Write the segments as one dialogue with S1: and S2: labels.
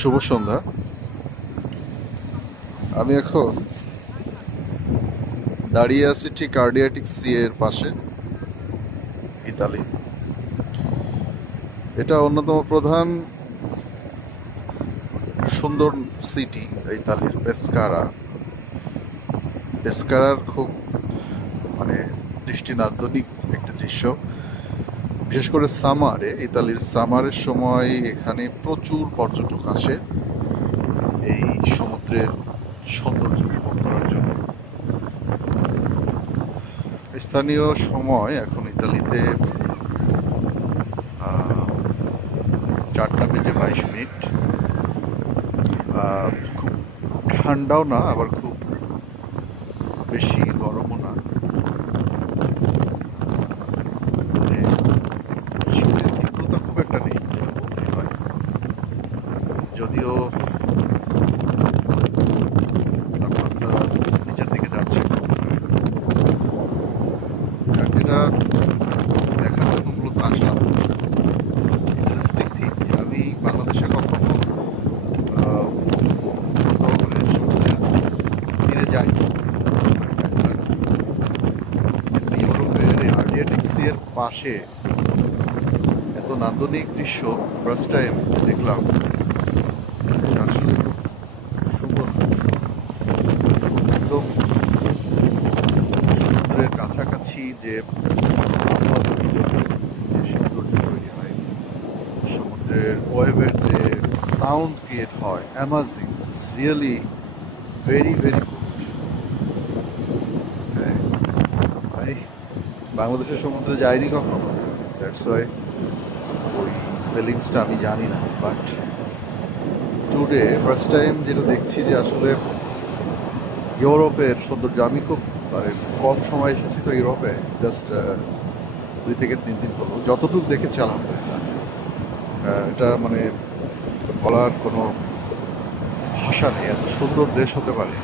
S1: শুভ সন্ধ্যা। আমি এখন দাঁড়িয়ে আছি ঠিক কার্ডিয়াটিক সি এর পাশে, ইতালি। এটা অন্যতম প্রধান সুন্দর সিটি ইতালির, পেসকারা। পেসকারার খুব মানে দৃষ্টি নান্দনিক একটা দৃশ্য। বিশেষ করে সামারে, ইতালির সামারের সময় এখানে প্রচুর পর্যটক আসে এই সমুদ্রের সৌন্দর্য উপভোগ করার জন্য। স্থানীয় সময় এখন ইতালিতে চারটা বেজে বাইশ মিনিট। খুব ঠান্ডাও না, আবার খুব বেশি গরমও না মানে শীতের তীব্রতা খুব একটা নেই যেটা বলতেই হয় যদিও তাপমাত্রা নিচের দিকে যাচ্ছে। যেটা দেখার জন্য মূলত আসলাম। ইন্টারেস্টিং থিং আমি বাংলাদেশে কখনো তীরে যাই পাশে এত নান্দনিক দৃশ্য ফার্স্ট টাইম দেখলাম এটা আসলে খুব সুন্দর লাগছে। একদম সমুদ্রের কাছাকাছি যে আবহাওয়া তৈরি হয়, সমুদ্রের ওয়েভের যে সাউন্ড ক্রিয়েট হয় amazing it's really very very good আমি বাংলাদেশের সমুদ্রে যাইনি কখনো? দ্যাটস ওয়াই ওই ফিলিংসটা আমি জানি না বাট টুডে ফার্স্ট টাইম যেটা দেখছি যে আসলে ইউরোপের সৌন্দর্য আমি খুব মানে কম সময় এসেছি তো ইউরোপে জাস্ট দুই থেকে তিন দিন হলো। যতটুকু দেখেছি, আলহামদুলিল্লাহ। এটা মানে বলার কোনো ভাষা নেই। এত সুন্দর দেশ হতে পারে,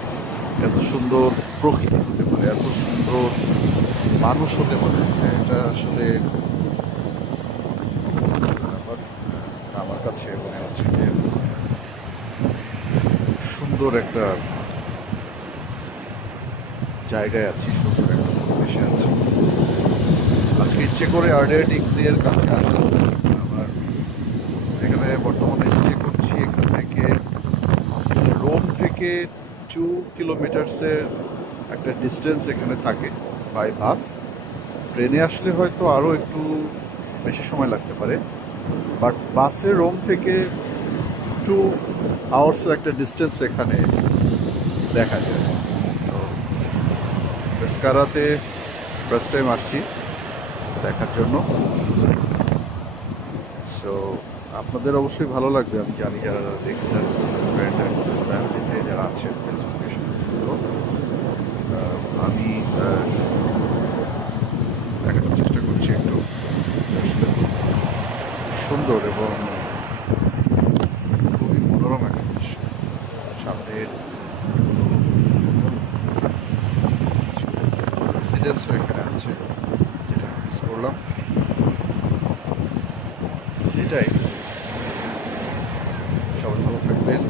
S1: এত সুন্দর প্রকৃতি হতে পারে, এত সুন্দর মানুষ হতে পারে। এটা আসলে আমার কাছে মনে হচ্ছে যে সুন্দর একটা জায়গায় আছি, সুন্দর একটা পরিবেশে আছি। আজকে ইচ্ছে করে আর্ডিয়াটিক সি এর কাছে আসলাম আমার এখানে বর্তমানে স্টে করছি এখান থেকে। রোম থেকে টু কিলোমিটার্সের একটা ডিস্টেন্স এখানে থাকে বাই বাস ট্রেনে আসলে হয়তো আরও একটু বেশি সময় লাগতে পারে। বাট বাসে রোম থেকে টু আওয়ার্সের একটা ডিস্টেন্স এখানে দেখা যায়। পেসকারাতে ফার্স্ট টাইম আসছি দেখার জন্য। সো আপনাদের অবশ্যই ভালো লাগবে। আমি জানি যারা যারা দেখছেন ফ্রেন্ড ফ্যামিলিতে যারা আছেন আমি দেখানোর চেষ্টা করছি একটু। সুন্দর এবং এজেন্সও এখানে আছে যেটা মিস করলাম। এটাই। সবাই ভালো থাকবেন।